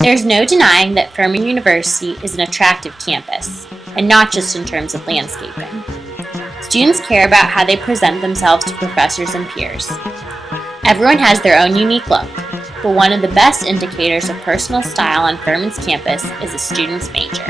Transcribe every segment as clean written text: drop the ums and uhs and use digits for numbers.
There's no denying that Furman University is an attractive campus, and not just in terms of landscaping. Students care about how they present themselves to professors and peers. Everyone has their own unique look, but one of the best indicators of personal style on Furman's campus is a student's major.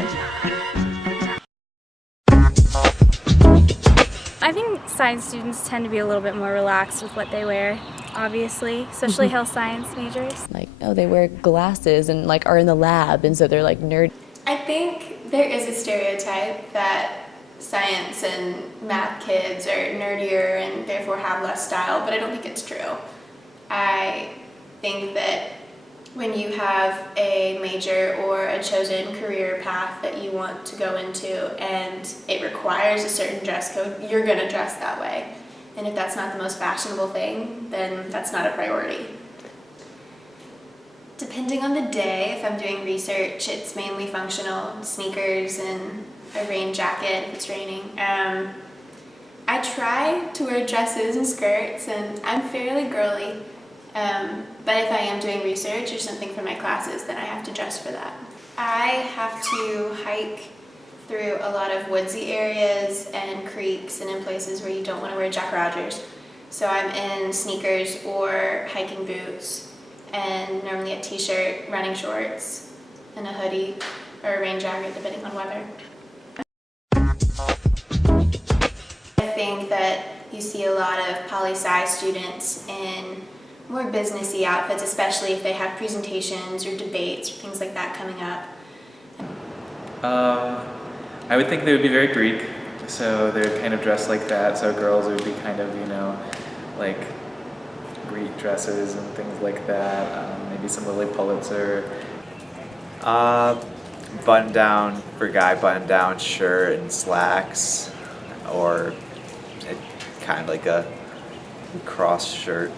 I think science students tend to be a little bit more relaxed with what they wear, obviously, especially health science majors. They wear glasses and are in the lab, and so they're nerd. I think there is a stereotype that science and math kids are nerdier and therefore have less style, but I don't think it's true. I think that when you have a major or a chosen career path that you want to go into and it requires a certain dress code, you're going to dress that way. And if that's not the most fashionable thing, then that's not a priority. Depending on the day, if I'm doing research, it's mainly functional, sneakers and a rain jacket if it's raining. I try to wear dresses and skirts, and I'm fairly girly. But if I am doing research or something for my classes, then I have to dress for that. I have to hike through a lot of woodsy areas and creeks and in places where you don't want to wear Jack Rogers. So I'm in sneakers or hiking boots and normally a t-shirt, running shorts, and a hoodie or a rain jacket depending on weather. I think that you see a lot of poli-sci students in more businessy outfits, especially if they have presentations or debates or things like that coming up. I would think they would be very Greek, so they're kind of dressed like that. So girls would be kind of, like Greek dresses and things like that. Maybe some Lily Pulitzer. Button down for a guy, button down shirt and slacks, or kind of like a cross shirt.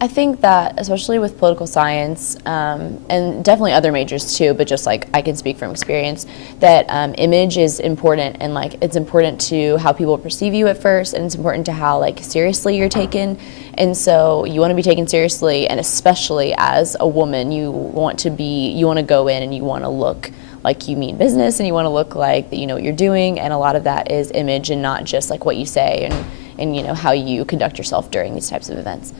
I think that, especially with political science, and definitely other majors too, but just I can speak from experience, that image is important, and it's important to how people perceive you at first, and it's important to how seriously you're taken. And so you want to be taken seriously, and especially as a woman, you want to go in and you want to look like you mean business, and you want to look like that you know what you're doing, and a lot of that is image and not just what you say and how you conduct yourself during these types of events.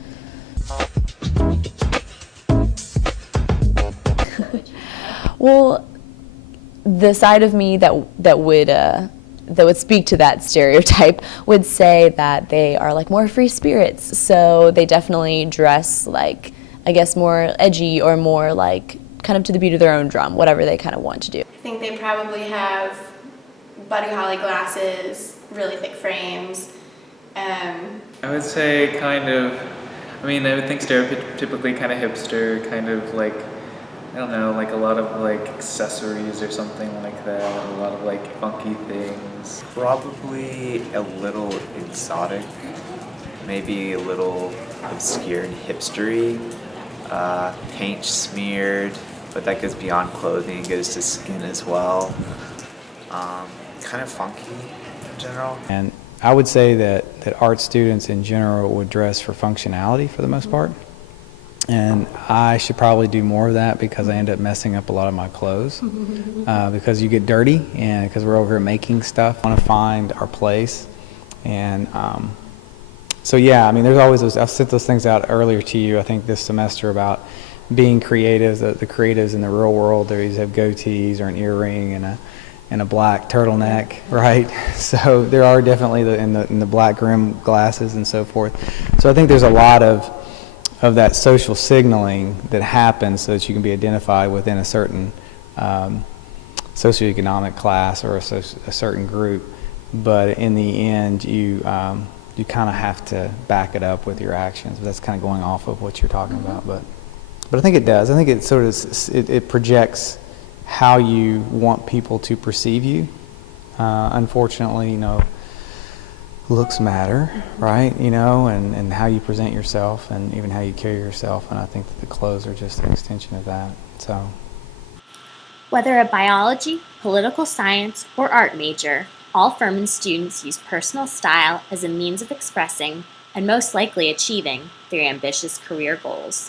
Well, the side of me that would speak to that stereotype would say that they are more free spirits. So they definitely dress I guess more edgy or more kind of to the beat of their own drum, whatever they kind of want to do. I think they probably have Buddy Holly glasses, really thick frames. I would say I would think stereotypically kind of hipster, kind of I don't know, a lot of accessories or something like that, a lot of funky things. Probably a little exotic, maybe a little obscure and hipstery, paint smeared, but that goes beyond clothing, it goes to skin as well. Kind of funky in general. And I would say that art students in general would dress for functionality for the most part. And I should probably do more of that because I end up messing up a lot of my clothes. Because you get dirty and because we're over here making stuff. I want to find our place. And so yeah, there's always those, I've sent those things out earlier to you, I think this semester, about being creative. The creatives in the real world, they have goatees or an earring and a black turtleneck, right? So there are definitely in the black rim glasses and so forth. So I think there's a lot of that social signaling that happens so that you can be identified within a certain socioeconomic class or a certain group. But in the end, you kind of have to back it up with your actions. That's kind of going off of what you're talking about, but I think it does. I think it sort of it projects how you want people to perceive you. Unfortunately, looks matter, right? And how you present yourself and even how you carry yourself. And I think that the clothes are just an extension of that. So, Whether a biology, political science, or art major, all Furman students use personal style as a means of expressing and most likely achieving their ambitious career goals.